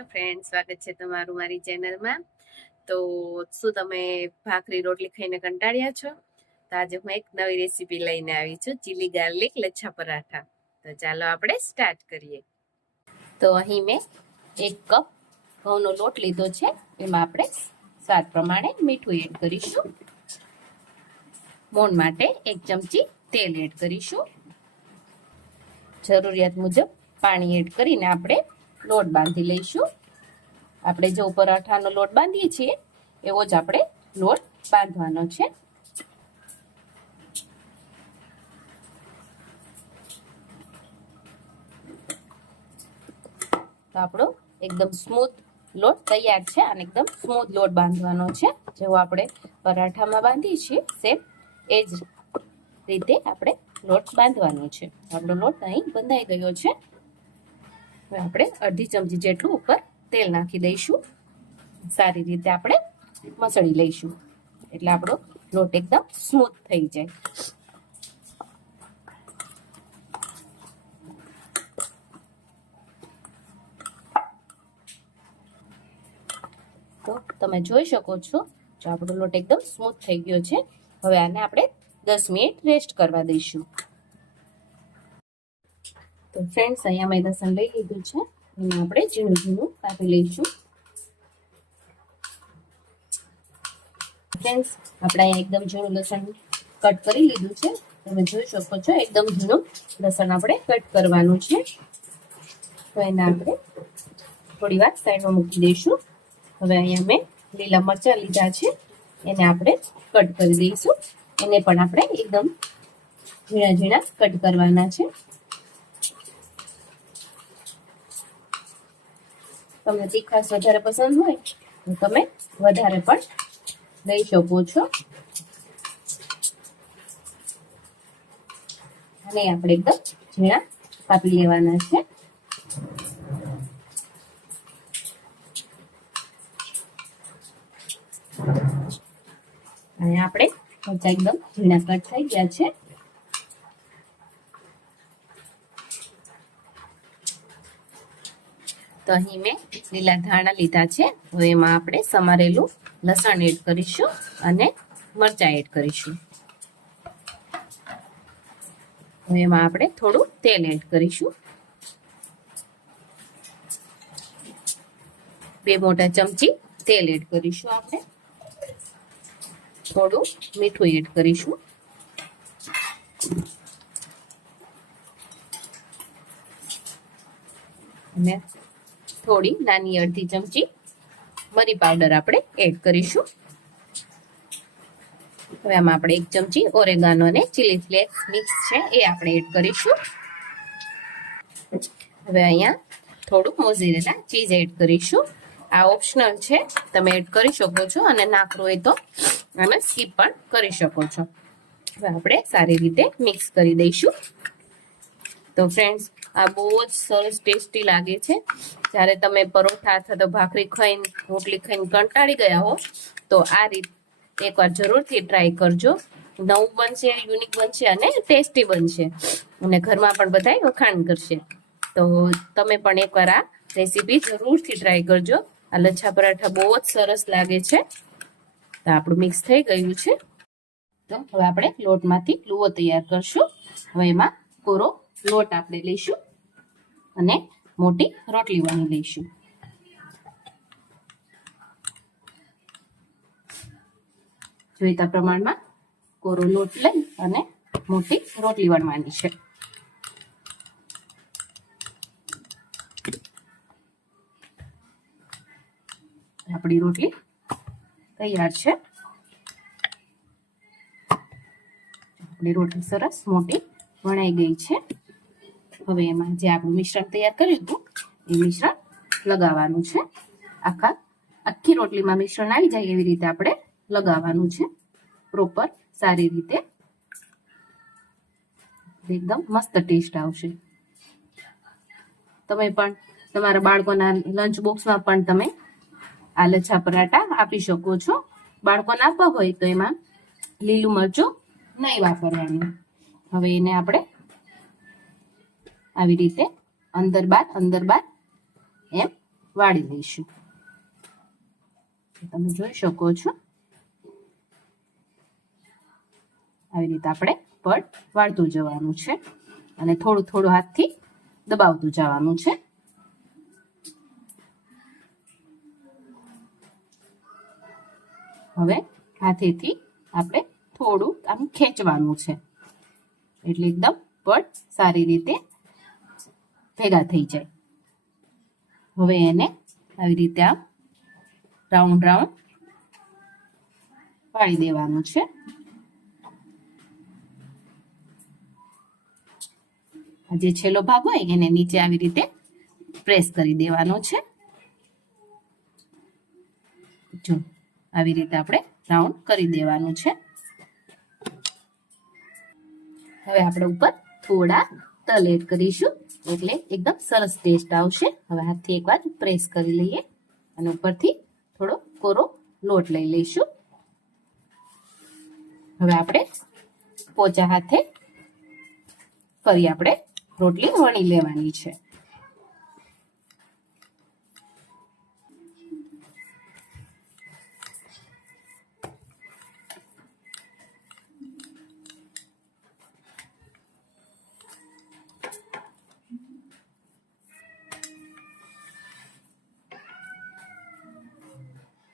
Hello friend, સ્વાગત છે તમારું મારી ચેનલમાં. તો શું તમે ભાખરી રોટલી ખાઈને કંટાળ્યા છો? તો આજે હું એક નવી રેસીપી લઈને આવી છું, ચીલી ગાર્લિક લચ્છા પરાઠા. તો ચાલો આપણે સ્ટાર્ટ કરીએ. તો અહીં મેં 1 કપ ઘઉંનો લોટ લીધો છે. એમાં આપણે સ્વાદ પ્રમાણે મીઠું એડ કરીશું. મોણ માટે 1 ચમચી તેલ એડ કરીશું. જરૂરિયાત મુજબ પાણી એડ કરીને આપણે લોટ બાંધી લઈશું. આપણે જો પરાઠાનો લોટ બાંધીએ છીએ એવો જ આપણે લોટ બાંધવાનો છે. તો આપણો એકદમ સ્મૂથ લોટ તૈયાર છે અને એકદમ સ્મૂથ લોટ બાંધવાનો છે. જેવો આપણે પરાઠામાં બાંધીએ છીએ સેમ એ જ રીતે આપણે લોટ બાંધવાનો છે. આપણો લોટ અહીં બંધાઈ ગયો છે. હવે આપણે અડધી ચમચી જેટલું ઉપર તેલ નાખી દઈશું. સારી રીતે આપણે મસળી લઈશું એટલે આપણો લોટ એકદમ સ્મૂથ થઈ જાય. તો તમે જોઈ શકો છો જો આપણો લોટ એકદમ સ્મૂથ થઈ ગયો છે. હવે આને આપણે 10 મિનિટ રેસ્ટ કરવા દઈશું. તો ફ્રેન્ડ્સ, અહીંયા મેં લસણ લઈ લીધું છે. એને આપણે ઝીણું ઝીણું કાપી લઈશું. ફ્રેન્ડ્સ, આપણે અહીંયા એકદમ ઝીણું લસણ કટ કરી લીધું છે. તમે જોઈ શકો છો એકદમ ઝીણું લસણ આપણે કટ કરવાનું છે. તો એને આપણે થોડી વાર સાઈડમાં મૂકી દઈશું. હવે અહીંયા મેં લીલા મરચાં લીધા છે. એને આપણે કટ કરી દઈશું. એને પણ આપણે એકદમ ઝીણા ઝીણા કટ કરવાના છે. તમને તીખાશ વધારે પસંદ હોય તો તમે વધારે પણ લઈ શકો છો. અને આપણે એકદમ ઝીણા કાપી લેવાના છે. અને આપણે મરચાં એકદમ ઝીણા કટ થઈ ગયા છે. તો અહીં મેં લીલા ધાણા લીધા છે. હવે એમાં આપણે સમારેલું લસણ એડ કરીશું અને મરચાં એડ કરીશું. હવે એમાં આપણે થોડું તેલ એડ કરીશું. 2 મોટા ચમચી તેલ એડ કરીશું. આપણે થોડું મીઠું એડ કરીશું. અને થોડી નાની અડધી ચમચી મરી પાવડર આપણે એડ કરીશું. હવે આમાં આપણે 1 ચમચી ઓરેગાનો અને ચીલી ફ્લેક્સ મિક્સ છે એ આપણે એડ કરીશું. હવે અહીંયા થોડું મોઝરેલા ચીઝ એડ કરીશું. આ ઓપ્શનલ છે, તમે એડ કરી શકો છો અને ના કરવું હોય તો આને સ્કીપ પણ કરી શકો છો. હવે આપણે સારી રીતે મિક્સ કરી દઈશું. તો ફ્રેન્ડ્સ, આ બહુ જ સરસ ટેસ્ટી લાગે છે. જ્યારે તમે પરોઠા અથવા તો ભાખરી ખાઈને રોટલી ખાઈને કંટાળી ગયા હો તો આ રીત એકવાર જરૂરથી ટ્રાય કરજો. નવું બનશે, યુનિક બનશે અને ટેસ્ટી બનશે અને ઘરમાં પણ બધાય વખાણ કરશે. તો તમે પણ એકવાર આ રેસીપી જરૂરથી ટ્રાય કરજો. આ લચ્છા પરાઠા બહુ જ સરસ લાગે છે. તો આપણું મિક્સ થઈ ગયું છે. તો હવે આપણે લોટમાંથી લુઓ તૈયાર કરશું. હવે એમાં કોરો લોટ આપણે લઈશું અને મોટી રોટલી વણી લઈશું. જોઈતા પ્રમાણમાં કોરો લોટ લઈ અને મોટી રોટલી વણવાની છે. આપણી રોટલી તૈયાર છે. આપણી રોટલી સરસ મોટી વણાઈ ગઈ છે. હવે એમાં જે આપણું મિશ્રણ તૈયાર કર્યું હતું એ મિશ્રણ લગાવવાનું છે. આખી રોટલીમાં મિશ્રણ આવી જાય એવી રીતે આપણે લગાવવાનું છે. પ્રોપર સારી રીતે એકદમ મસ્ત ટેસ્ટ આવશે. તમે પણ તમારા બાળકોના લંચ બોક્સમાં પણ તમે આ લચ્છા પરાઠા આપી શકો છો. બાળકોને આપવા હોય તો એમાં લીલું મરચું નહીં વાપરવાનું. હવે એને આપણે આવી રીતે અંદર બાર એમ વાળી લઈશું. તમે જોઈ શકો છો આવી રીતે આપણે પડ વાળતું જવાનું છે અને થોડું થોડું હાથથી દબાવતું જવાનું છે. હવે હાથેથી આપણે થોડું આમ ખેંચવાનું છે એટલે એકદમ પડ સારી રીતે ભેગા થઈ જાય. હવે એને આવી રીતે આમ રાઉન્ડ રાઉન્ડ વાળી દેવાનું છે. જે છેલ્લો ભાગ હોય એને નીચે આવી રીતે પ્રેસ કરી દેવાનો છે. જો આવી રીતે આપણે રાઉન્ડ કરી દેવાનું છે. હવે આપણે ઉપર થોડા તલ એડ કરીશું એટલે એકદમ સરસ ટેસ્ટ આવશે. હવે હાથથી એકવાર પ્રેસ કરી લઈએ અને ઉપરથી થોડો કોરો લોટ લઈ લઈશું. હવે આપણે પોચા હાથે ફરી આપણે રોટલી વણી લેવાની છે.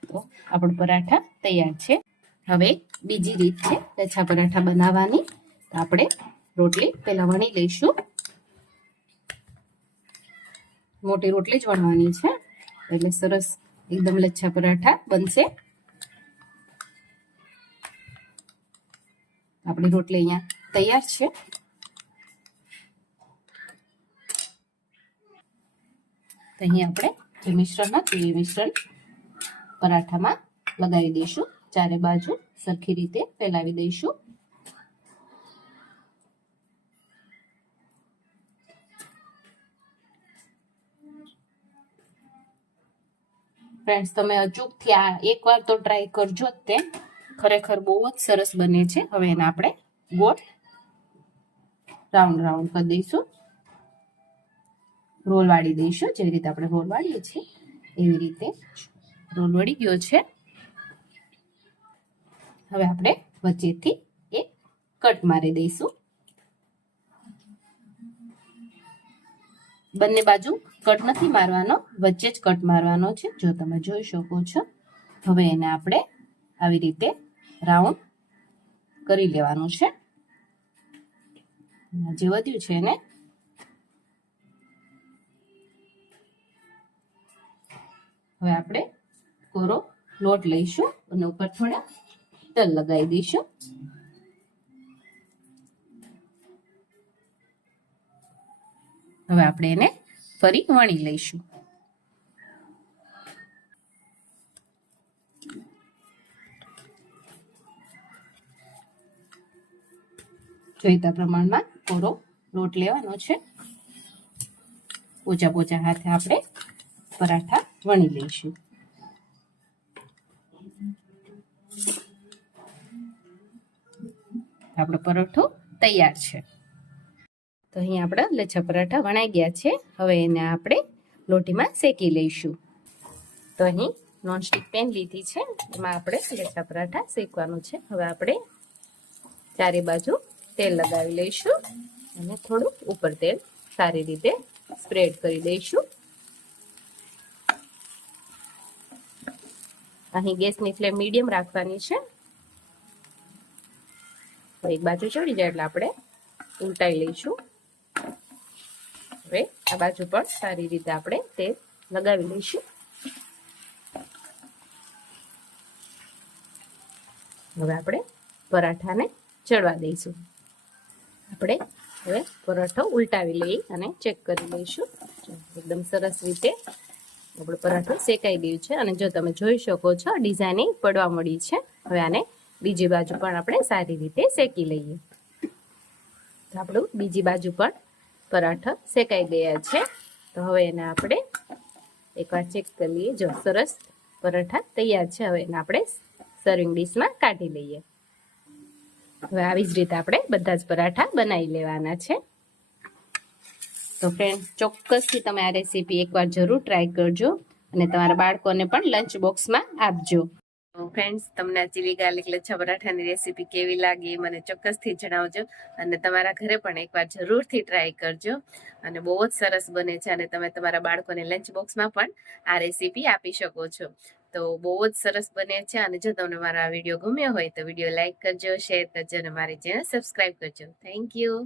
તો આપણો પરાઠા તૈયાર છે. હવે બીજી રીત છે લચ્છા પરાઠા બનાવવાની. તો આપણે રોટલી પહેલા વણી લઈશું. મોટી રોટલી જ વણવાની છે એટલે સરસ એકદમ લચ્છા પરાઠા બનશે. આપણી રોટલી અહીંયા તૈયાર છે. તો અહીં આપણે જે મિશ્રણ હતું એ મિશ્રણ પરાઠામાં લગાવી દઈશું. ચારે બાજુ સરખી રીતે ફેલાવી દઈશું. ફ્રેન્ડ્સ, તમે અચૂકથી આ એકવાર તો ટ્રાય કરજો જ તે. ખરેખર બહુ જ સરસ બને છે. હવે એને આપણે ગોળ રાઉન્ડ રાઉન્ડ કરી દઈશું. રોલ વાળી દઈશું. જેવી રીતે આપણે રોલ વાળીએ છીએ એવી રીતે રોલ વળી ગયો છે. હવે આપણે વચ્ચેથી એક કટ મારી દઈશું. બંને બાજુ કટ નથી મારવાનો, વચ્ચે જ કટ મારવાનો છે. જો તમે જોઈ શકો છો. હવે એને આપણે આવી રીતે રાઉન્ડ કરી લેવાનું છે. જે વધ્યું છે એને હવે આપણે કોરો લોટ લઈશું અને ઉપર થોડા તલ લગાવી દઈશું. હવે આપણે એને ફરી વણી લઈશું. જોઈતા પ્રમાણમાં કોરો લોટ લેવાનો છે. પોચા પોચા હાથે આપણે પરાઠા વણી લઈશું. આપણો પરોઠો તૈયાર છે. તો અહીં આપણા લચ્છા પરાઠા વણાઈ ગયા છે. હવે એને આપણે લોટીમાં શેકી લઈશું. તો અહીં નોનસ્ટિક પેન લીધી છે, એમાં આપણે લચ્છા પરાઠા શેકવાનું છે. હવે આપણે ચારે બાજુ તેલ લગાવી લઈશું અને થોડું ઉપર તેલ સારી રીતે સ્પ્રેડ કરી દઈશું. અહીં ગેસની ફ્લેમ મીડિયમ રાખવાની છે. એક બાજુ ચડી જાય એટલે આપણે ઉલટાઈ લઈશું. હવે આ બાજુ પણ સારી રીતે આપણે તેલ લગાવી લઈશું. હવે આપણે પરાઠાને ચડવા દઈશું. આપણે હવે પરાઠો ઉલટાવી લઈ અને ચેક કરી લઈશું. એકદમ સરસ રીતે આપણો પરાઠો શેકાઈ ગયું છે અને જો તમે જોઈ શકો છો ડિઝાઇનિંગ પડવા મળી છે. હવે આને બીજી બાજુ પણ આપણે સારી રીતે શેકી લઈએ. તો આપણું બીજી બાજુ પણ પરાઠા શેકાઈ ગયા છે. તો હવે એને આપણે એકવાર ચેક કરી લઈએ. જો સરસ પરાઠા તૈયાર છે. હવે એને આપણે સર્વિંગ ડીશમાં કાઢી લઈએ. હવે આવી જ રીતે આપણે બધા જ પરાઠા બનાવી લેવાના છે. તો ફ્રેન્ડ, ચોક્કસથી તમે આ રેસીપી એકવાર જરૂર ટ્રાય કરજો. અને તમારા બાળકોને પણ લંચ બોક્સમાં આપજો. ફ્રેન્ડ્સ, તમને આ ચીલી ગાર્લિક લચ્છા પરાઠાની રેસીપી કેવી લાગી મને ચોક્કસથી જણાવજો અને તમારા ઘરે પણ એકવાર જરૂરથી ટ્રાય કરજો. અને બહુ જ સરસ બને છે અને તમે તમારા બાળકોને લંચ બોક્સમાં પણ આ રેસીપી આપી શકો છો. તો બહુ જ સરસ બને છે. અને જો તમને મારો આ વિડીયો ગમ્યો હોય તો વિડીયો લાઈક કરજો, શેર કરજો અને મારી ચેનલ સબસ્ક્રાઈબ કરજો. Thank you.